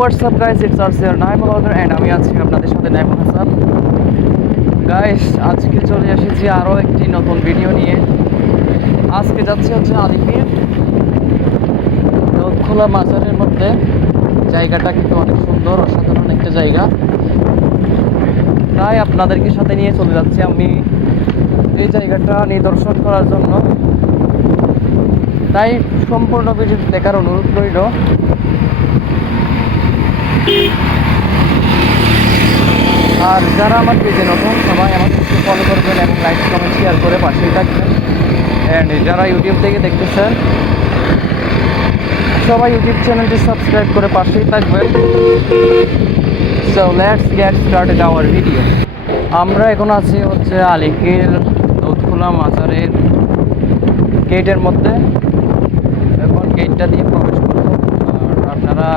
WhatsApp guys, it's RCR Naim blogger and আমি আছি আপনাদের সাথে নাইমুল হাসান। গাইস, আজকে চলে এসেছি আরও একটি নতুন ভিডিও নিয়ে। আজকে যাচ্ছি হচ্ছে আলিপীর খোলা মাজারের মধ্যে। জায়গাটা কিন্তু অনেক সুন্দর, অসাধারণ একটা জায়গা। তাই আপনাদেরকে সাথে নিয়ে চলে যাচ্ছি আমি এই জায়গাটা নিদর্শন করার জন্য। তাই সম্পূর্ণ ভিডিও দেখার অনুরোধ রইল। আর যারা আমার পেজে নতুন, সবাই আমার পেজকে ফলো করবেন এবং লাইক কমেন্ট শেয়ার করে পাশেই থাকবেন। অ্যান্ড যারা ইউটিউব থেকে দেখতেছেন, সবাই ইউটিউব চ্যানেলটি সাবস্ক্রাইব করে পাশেই থাকবেন। So let's get started our video. আমরা এখন আছি হচ্ছে আলিপীর দুধখোলা মাজারের গেটের মধ্যে। এখন গেটটা দিয়ে প্রবেশ করব। আর আপনারা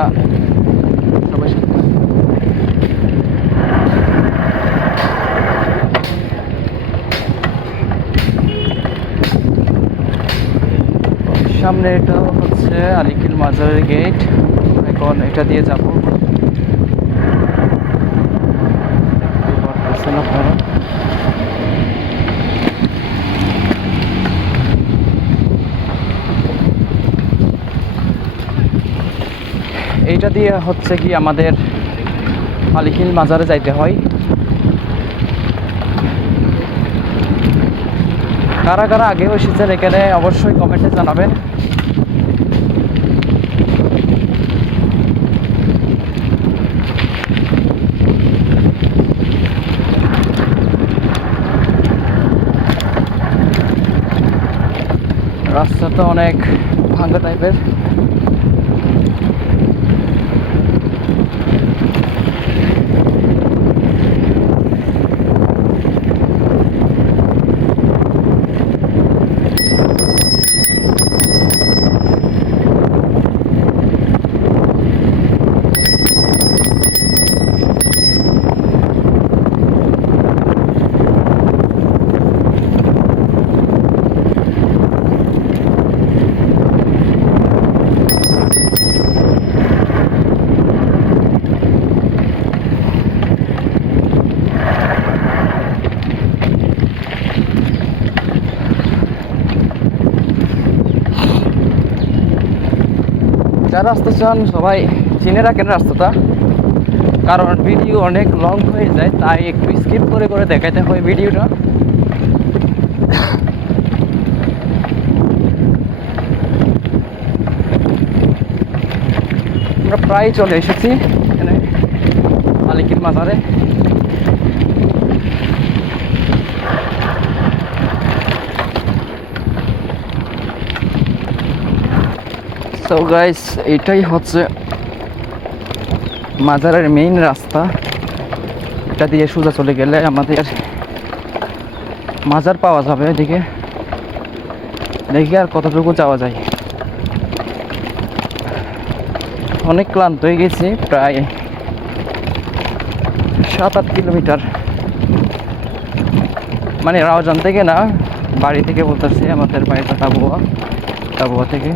সবাই সাথে সামনে, এটা হচ্ছে আলিপীর মাজারের গেট। এখন এটা দিয়ে যাব। এইটা দিয়ে হচ্ছে কি আমাদের আলিপীর মাজারে যাইতে হয়। কারা কারা আগেও এসেছেন এখানে অবশ্যই কমেন্টে জানাবেন। রাস্তাটা অনেক ভাঙা টাইপের। যারা আসতে চান সবাই চিনে রাখেন রাস্তাটা, কারণ ভিডিও অনেক লং হয়ে যায়, তাই একটু স্কিপ করে করে দেখাতে হয় ভিডিওটা। আমরা প্রায় চলে এসেছি এখানে আলিপীর মাজারে। সো গাইস, এটাই হচ্ছে মাজারের মেইন রাস্তা। এটা দিয়ে সোজা চলে গেলে আমাদের মাজার পাওয়া যাবে। এদিকে দেখি আর কতটুকু যাওয়া যায়। অনেক ক্লান্ত হয়ে গেছি, প্রায় 7-8 কিলোমিটার, মানে রাউজান থেকে না, বাড়ি থেকে বলতেছি, আমাদের বাড়িটা টাবুয়া থেকে।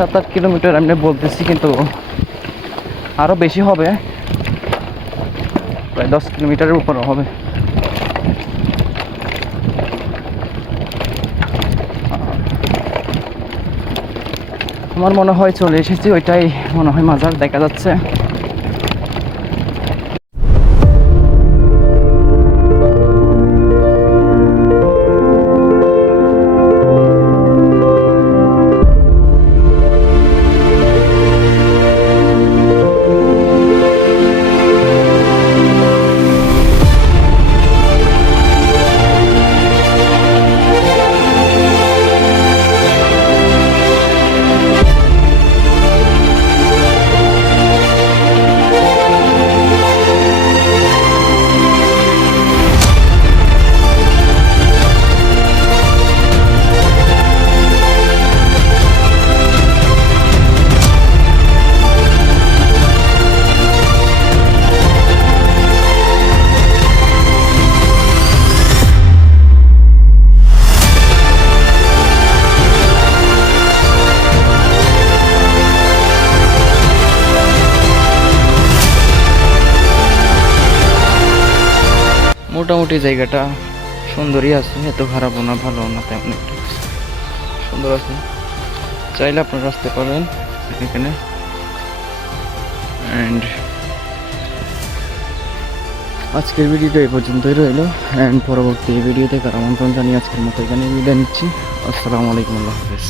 সাত 8 কিলোমিটার আমি বলতেছি, কিন্তু আরও বেশি হবে, প্রায় 10 কিলোমিটারের উপরও হবে। আমার মনে হয় চলে এসেছি, ওইটাই মনে হয় মাজার দেখা যাচ্ছে। মোটামুটি জায়গাটা সুন্দরই আছে, এত খারাপও না ভালো না, তেমন একটা সুন্দর আছে। চাইলে আপনারা আসতে পারবেন এখানে। অ্যান্ড আজকের ভিডিওটা এই পর্যন্তই রইল। অ্যান্ড পরবর্তী ভিডিও দেখার আমন্ত্রণ জানিয়ে আজকের মতো এখানে বিদায় নিচ্ছি। আসসালামু আলাইকুম, আল্লাহ হাফেজ।